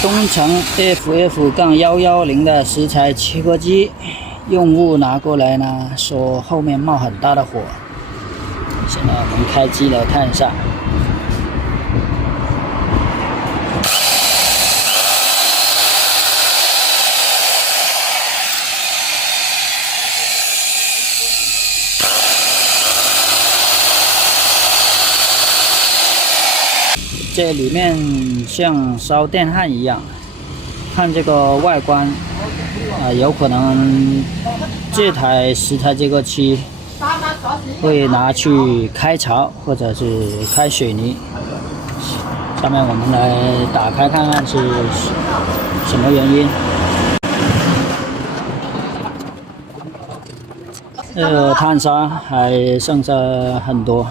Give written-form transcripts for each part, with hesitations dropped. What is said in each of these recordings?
东城 FF-110的食材切割机，用户拿过来呢，说后面冒很大的火。现在我们开机来看一下。这里面像烧电焊一样，看这个外观，有可能这台食材切割机会拿去开槽或者是开水泥。下面我们来打开看看是什么原因。这个碳砂还剩下很多。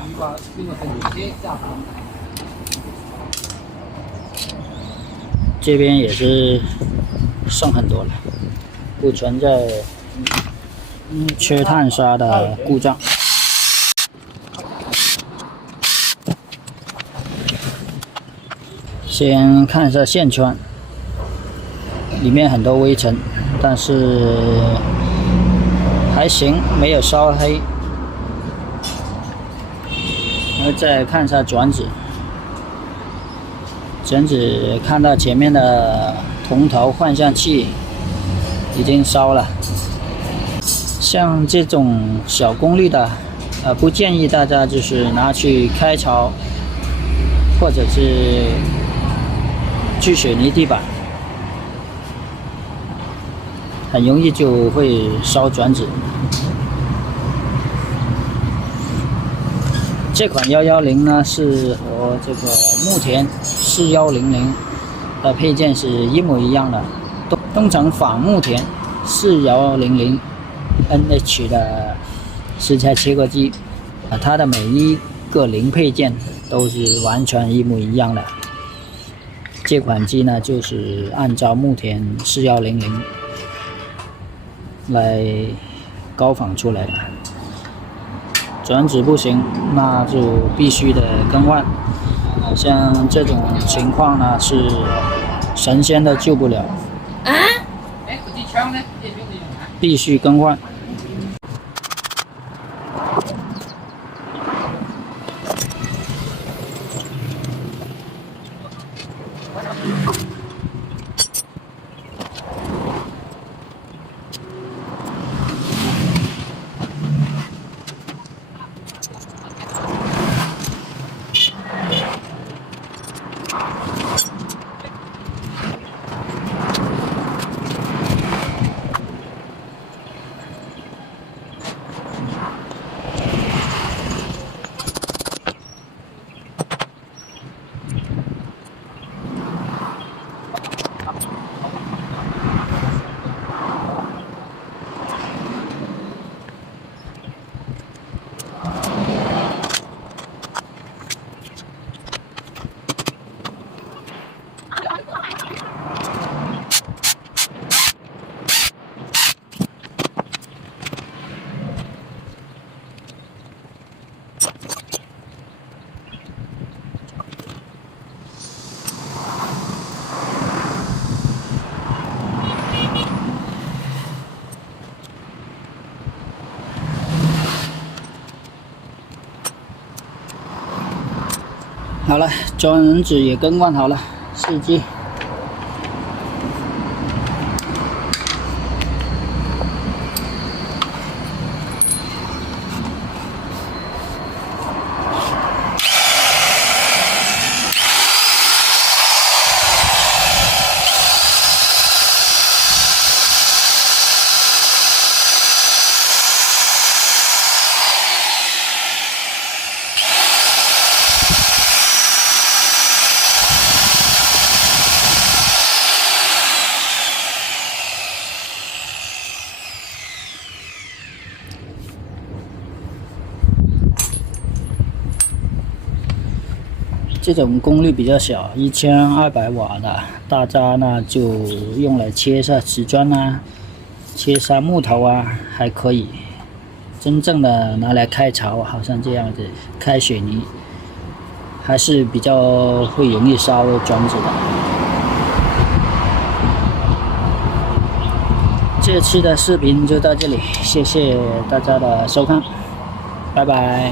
这边也是剩很多了，不存在缺碳砂的故障。先看一下线圈，里面很多微尘，但是还行，没有烧黑。然后再看一下转子。转子看到前面的铜头换向器已经烧了，像这种小功率的，不建议大家就是拿去开槽，或者是去水泥地板，很容易就会烧转子。这款110呢是和这个牧田4100的配件是一模一样的，东城仿牧田4100 NH 的食材切割机，它的每一个零配件都是完全一模一样的。这款机呢就是按照牧田4100来高仿出来的。转子不行，那就必须得更换。像这种情况呢，是神仙都救不了，必须更换。好了，转子也更换好了，试机。这种功率比较小，1200瓦的大渣呢，就用来切下瓷砖啊，切下木头啊，还可以。真正的拿来开槽，好像这样子开水泥，还是比较会容易烧转子的。这期的视频就到这里，谢谢大家的收看，拜拜。